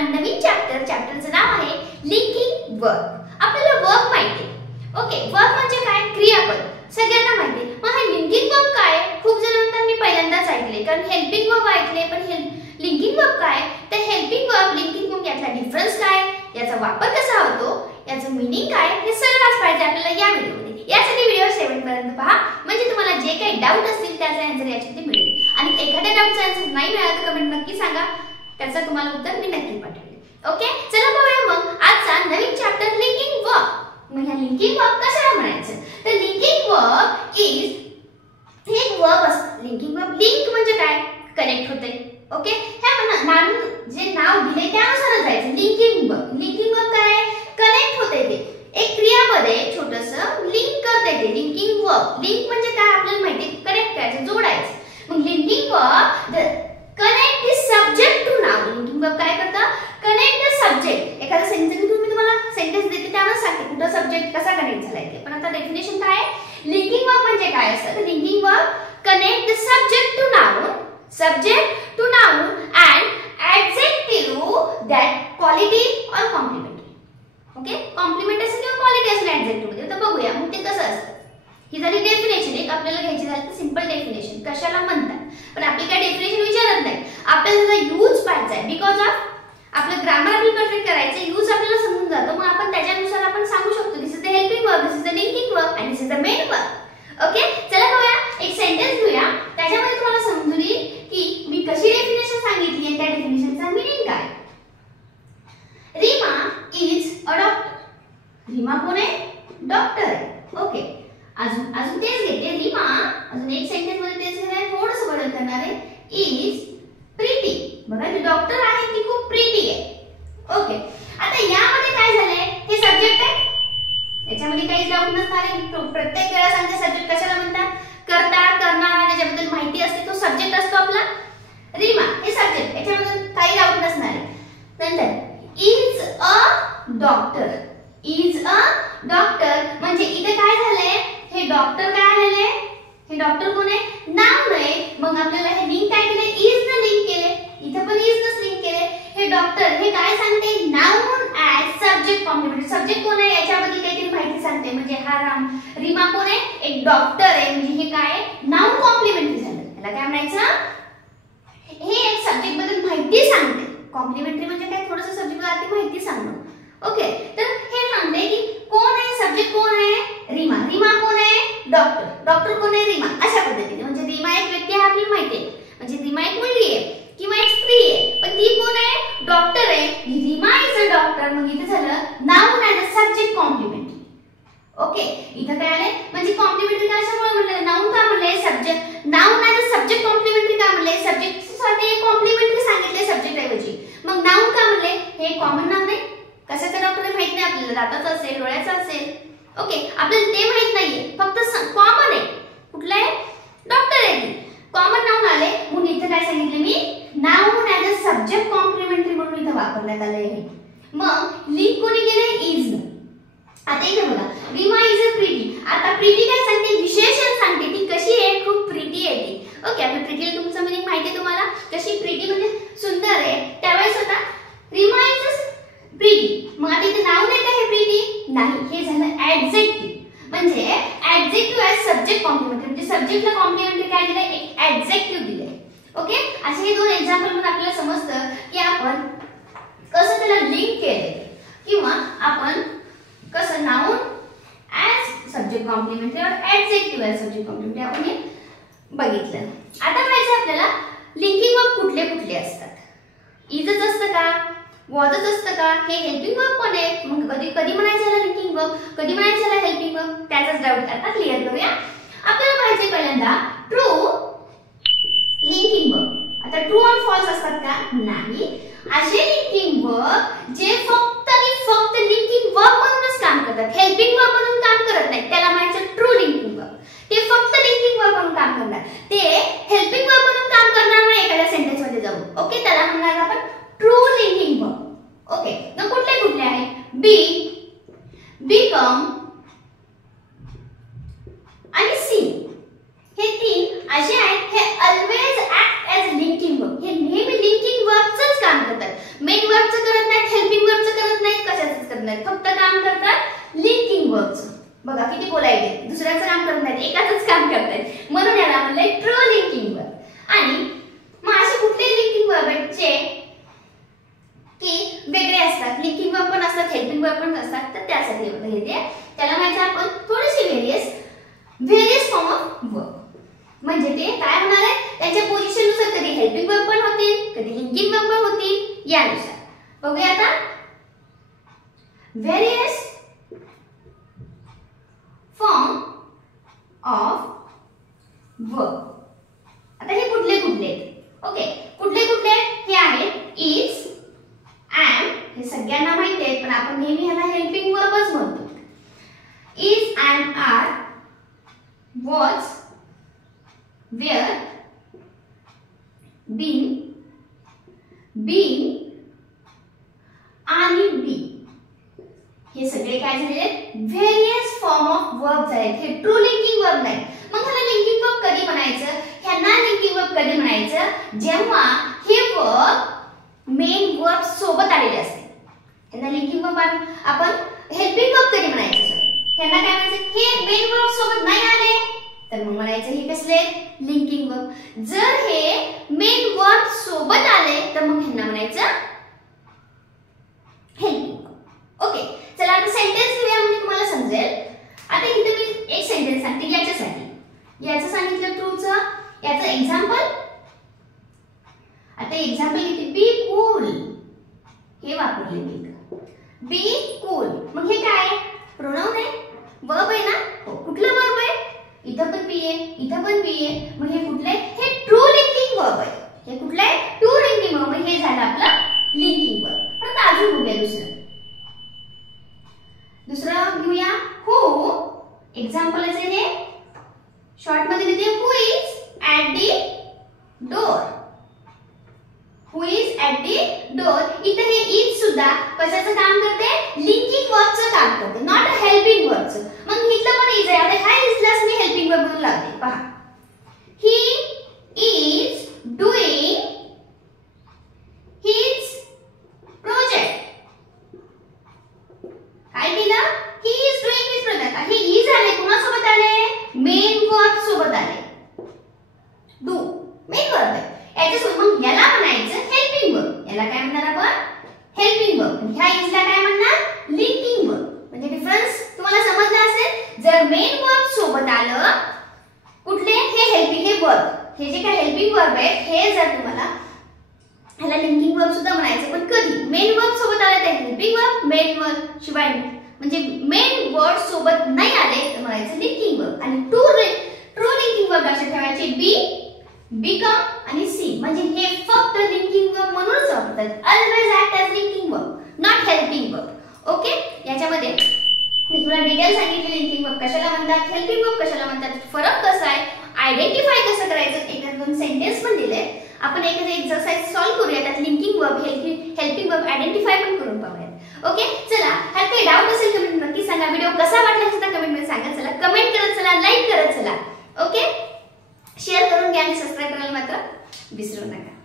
नवीन चॅप्टरचं नाव आहे linking verb. आपल्याला verb माहिती आहे, ओके। वर्ब म्हणजे काय? क्रियापद सगळ्यांना माहिती आहे। मग हा लिंकिंग वर्ब काय? खूप जणांना मी पहिल्यांदाच ऐकले, कारण हेल्पिंग वर्ब ऐकले, पण लिंकिंग वर्ब काय? तर हेल्पिंग वर्ब लिंकिंग वर्ब यातला डिफरन्स काय, याचा वापर कसा होतो, याचं मीनिंग काय, हे सर्वच पाहिजे आपल्याला या व्हिडिओमध्ये। यासाठी व्हिडिओ शेवटपर्यंत पहा, म्हणजे तुम्हाला जे काही डाऊट असतील त्याचा आन्सर याच्यामध्ये मिळेल। आणि एखाद्या डाऊटचा आन्सर नाही मिळाला तर कमेंट नक्की सांगा, त्याचं तुम्हाला उत्तर मी नक्की पाठवेल, ओके। चला पाहूया मग आजचा नवीन चॅप्टर लिंकिंग वर्ब। मग ह्या लिंकिंग वर्ब कशाला म्हणायचं? तर लिंकिंग वर्ब इज एक वर्ब असतो। लिंकिंग वर्ब लिंक म्हणजे काय? कनेक्ट होते, ओके। ह्या जे नाव दिले त्यानुसार जायचं। लिंकिंग वर्ब काय? कनेक्ट होते, ते एक क्रियापद आहे, छोटंसं लिंक करते ते लिंकिंग वर्ब। लिंक म्हणजे काय आपल्याला माहिती आहे, कनेक्ट करायचं, जोडायचं। मग linking verb connect the subject to noun. Linking verb काय करतं? Connect the subject. एखादा सेंटेन्स मी तुम्हाला सेंटेन्स देते त्यावर सांगते कुठं सब्जेक्ट कसा कनेक्ट झालाय ते। पण आता डेफिनेशन काय आहे? लिंकिंग वर्ब म्हणजे काय असतं? तर linking verb connect the subject to noun, subject to noun and adjective that quality or complementary, okay? complement असेल किंवा quality असेल adjective मध्ये। तर बघूया मग ते कसं असतं। ही झाली डेफिनेशन, एक आपल्याला घ्यायची झाली तर सिंपल डेफिनेशन कशाला म्हणतात, पण आपली काय डेफिनेशन विचारत नाही, आपल्याला त्याचा यूज पाहिजे आहे। बिकॉज ऑफ आपलं ग्रामर आपली परफेक्ट करायचं, यूज आपल्याला समजून जातो, मग आपण त्याच्यानुसार आपण सांगू शकतो this is the helping verb, this is the linking verb and this is the main verb, okay. चला बघूया एक सेंटेन्स घेऊया, त्याच्यामध्ये तुम्हाला समजून येईल की मी कशी डेफिनेशन सांगितली आहे, त्या डेफिनेशनचा मीनिंग काय। Reema is a doctor. Reema कोण आहे? डॉक्टर आहे, ओके। अजून तेच घेते रीमा, अजून एक सेंटेन्स मध्ये तेच घेणार, थोडंसं बदल करणार आहे, इज प्रिटी। बघा ती डॉक्टर आहे, ती खूप प्रिटी आहे, ओके। आता यामध्ये काय झालंय? हे सब्जेक्ट आहे, याच्यामध्ये काही डाऊट नसणार, प्रत्येक वेळा सांगते सब्जेक्ट कशाला म्हणतात? करता, करणारा, त्याच्याबद्दल माहिती असते, तो सब्जेक्ट असतो आपला। रीमा हे सब्जेक्ट, याच्याबद्दल काही डाऊट नसणार आहे। नंतर is a doctor, is a doctor म्हणजे इथे काय झालंय? हे डॉक्टर काय आलेले? हे डॉक्टर कोण आहे? नाउन आहे। मग आपल्याला हे लिंक काय केले? इज न लिंक केले, इथे पण इज नच लिंक केले। हे डॉक्टर हे काय सांगते? Noun as subject complementary. सब्जेक्ट कोण आहे याच्याबद्दल काहीतरी माहिती सांगते, म्हणजे हा रीमा कोण आहे? एक डॉक्टर आहे, म्हणजे हे काय? नाउन कॉम्प्लिमेंटरी झालं। याला काय म्हणायचं? हे एक सब्जेक्ट बद्दल माहिती सांगते। कॉम्प्लिमेंटरी म्हणजे काय? थोडंसं सब्जेक्ट बद्दल माहिती सांगणं, ओके। तर हे सांगते की कोण आहे सब्जेक्ट, कोण आहे? रीमा। रीमा कोण आहे? डॉक्टर। डॉक्टर कोण आहे? रीमा। अशा पद्धतीने म्हणजे रीमा एक व्यक्ती आहे आपल्याला माहिती आहे, म्हणजे रीमा एक मुलगी आहे किंवा एक स्त्री आहे, पण ती कोण आहे? डॉक्टर आहे। रीमा इज अ डॉक्टर, मग इथे झालं noun as a subject complementary, okay. इथं काय आले? म्हणजे कॉम्प्लिमेंटरी कशामुळे म्हणलं? नाउन का म्हणले? Subject noun as a subject complementary का म्हणले? सब्जेक्ट साठी कॉम्प्लिमेंटरी सांगितले सब्जेक्ट ऐवजी। मग नाउन का म्हणले? हे कॉमन नाउन आहे, कशाचं डॉक्टर आहे माहित नाही आपल्याला, दाताचं असेल, डोळ्याचं असेल, ओके। आपल्याला ते माहित नाहीये, फक्त कॉमन आहे, कुठलं आहे? डॉक्टर आहे, कॉमन नाउन आले। म्हणून इथे काय सांगितले मी? Noun as a subject complementary म्हणून इथे वापरण्यात आले आहे। मग लिंक कोणी केले? इज न। आता इथे बघा रीमा इज अ प्रिटी। आता प्रिटी काय सांगते? विशेषण सांगते, ती कशी आहे? खूप प्रिटी आहे ती, ओके। आता प्रिटी तुमचं मीनिंग माहिती आहे तुम्हाला, कशी प्रिटी म्हणजे सुंदर आहे। त्यावेळेस होता रीमा इज अ प्रिटी। मग आता इथे नाउन आहे का हे प्रिटी? नाही, हे झालं ऍडजेक्टिव्ह, म्हणजे ऍडजेक्टिव्ह ऍज सब्जेक्ट कॉम्प्लिमेंटरी, म्हणजे सब्जेक्टला कॉम्प्लिमेंटरी काय दिलंय? एक ऍडजेक्टिव्ह दिलंय, ओके। असे हे दोन एक्झाम्पल म्हणून आपल्याला समजतं की आपण कसं त्याला लिंक केलंय, किंवा आपण कसं नाउन ऍज सब्जेक्ट कॉम्प्लिमेंटरी और ऍडजेक्टिव्ह ऍज सब्जेक्ट कॉम्प्लिमेंटरी आपण हे बघितलं। आता पाहिजे आपल्याला लिंकिंग वर्ब कुठले कुठले असतात? इजच असतं का? वॉजच असतं का? हे हेल्पिंग वर्ब पण आहे, मग कधी कधी म्हणायचं याला लिंकिंग वर्ब, कधी म्हणायचं याला हेल्पिंग वर्ब, त्याचाच डाऊट आता क्लिअर करूया। आपल्याला पाहिजे पहिल्यांदा ट्रू लिंकिंग वर्ब। आता ट्रू आणि फॉल्स असतात का? नाही, असे लिंकिंग वर्ब जे फक्त आणि फक्त लिंकिंग वर्ब म्हणूनच काम करतात, हेल्पिंग वर्ब म्हणून काम करत नाहीत, त्याला म्हणायचं ट्रू लिंकिंग वर्ब। ते फक्त लिंकिंग वर्ब म्हणून काम करणार, ते हेल्पिंग वर्ब म्हणून काम करणार नाही एखाद्या सेंटेन्स मध्ये जाऊन, ओके। त्याला म्हणणार आपण ट्रू लिंकिंग वर्ब, ओके। मग कुठले कुठले आहेत? बी, बिकम आणि सी, हे तीन असे आहेत, हे always act as linking verb, हे नेहमी लिंकिंग वर्बचंच काम करतात, मेन वर्बचं ते काय होणार आहे, त्यांच्या पोझिशन नुसार कधी हेल्पिंग वर्ब पण होतील, कधी लिंकिंग वर्ब पण होतील यानुसार. बघूया आता व्हेरियस फॉर्म ऑफ वर्ब. आता हे कुठले कुठले ओके, कुठले कुठले हे आहेत इज, एम, हे सगळ्यांना माहिती आहे पण आपण नेहमी ह्याला हेल्पिंग वर्बच म्हणतो. Is, am, are, was, were, been, been आणि बी, हे सगळे काय झाले व्हेरियस फॉर्म ऑफ वर्ब झाले. हे ट्रू लिंकिंग वर्ब नाही. मग ह्याला लिंकिंग वर्ब कधी म्हणायचं, ह्यांना लिंकिंग वर्ब कधी म्हणायचं, जेव्हा हे वर्ब मेन वर्ब सोबत आलेले असते. ह्यांना लिंकिंग वर्ब आपण हेल्पिंग वर्ब कधी म्हणायचं, ह्यांना काय म्हणायचं, हे मेन वर्ब सोबत नाही आले तर मग म्हणायचं हे कसले लिंकिंग वर्ब. जर हे मेन वर्ब सोबत आले तर मग ह्यांना म्हणायचं हेल्पिंग वर्ब. ओके, चला आता सेंटेन्स लिहूया म्हणजे तुम्हाला समजेल. आता इथे मी एक सेंटेन्स सांगते याच्यासाठी. याचं सांगितलं ट्रूचं, याचं एक्झाम्पल. आता एक्झाम्पल इथे बी कूल हे वापरले मी. बी कूल मग हे काय प्रोनाउन आहे, वर्ब आहे ना. हो, कुठलं वर्ब आहे, इथं पण बी आहे, इथं पण बी आहे. मग हे कुठलं आहे, हे ट्रू लिंकिंग वर्ब आहे. हे कुठलं आहे, ट्रू लिंकिंग वर्ब. हे झालं आपलं लिंकिंग वर्ब. आता अजून बघूया दुसरं घेऊया हू. एक्झाम्पल आहे हे शॉर्ट मध्ये लिहिते who is at the door. Who is at the door. इथे हे इज सुद्धा कशाचं काम करते, लिंकिंग वर्बचं काम करते, नॉट अ हेल्पिंग वर्बचं. मग इथलं पण इज आहे. आता ह्या इजलाच मी हेल्पिंग वर्ब म्हणून लावते. पहा, he is doing his project. काय केलं, he is doing his project. हे इज आले कुणासोबत आले, मेन वर्ब सोबत आले. डू मेन वर्ब आहे. याच्यासोबत मग याला म्हणायचं हेल्पिंग वर्ब. याला काय म्हणणार आपण, हेल्पिंग वर्ब. ह्या इजला काय म्हणणार, लिंकिंग वर्ब. म्हणजे डिफरन्स तुम्हाला समजला असेल. जर मेन वर्ब सोबत आलं कुठले, हे हेल्पिंग, हे वर्ब, हे जे काय हेल्पिंग वर्ब आहे हे जर तुम्हाला ह्याला लिंकिंग वर्ब सुद्धा म्हणायचं. पण कधी मेन वर्ब सोबत आलं तर हेल्पिंग वर्ब, मेन वर्ब शिवाय म्हणजे मेन वर्ड सोबत नाही आले तर म्हणायचं लिंकिंग वर्ब. आणि ट्रू लिंकिंग वर्ब लक्षात ठेवायचे बी, बिकम आणि सी. म्हणजे हे फक्त लिंकिंग वर्ब म्हणूनच वापरतात. Always act as linking verb, not helping verb. Okay, याच्यामध्ये मी तुला डिटेल सांगितले लिंकिंग वर्ब कशाला म्हणतात, हेल्पिंग वर्ब कशाला म्हणतात, फरक कसा आहे, आयडेंटिफाय कसं करायचं, एखाद दोन सेंटेन्स पण दिले. आपण एखादे एक्सरसाइज सॉल्व्ह करूया, त्यात linking verb, helping verb identify पण करून पाहूयात. ओके, चला, ह्यात काही डाऊट असेल कमेंट नक्की सांगा. व्हिडिओ कसा वाटला हे सुद्धा कमेंट मध्ये सांगा. चला, कमेंट करत चला, लाईक करत चला. ओके, शेअर करून घ्या आणि सबस्क्राइब करायला मात्र विसरू नका.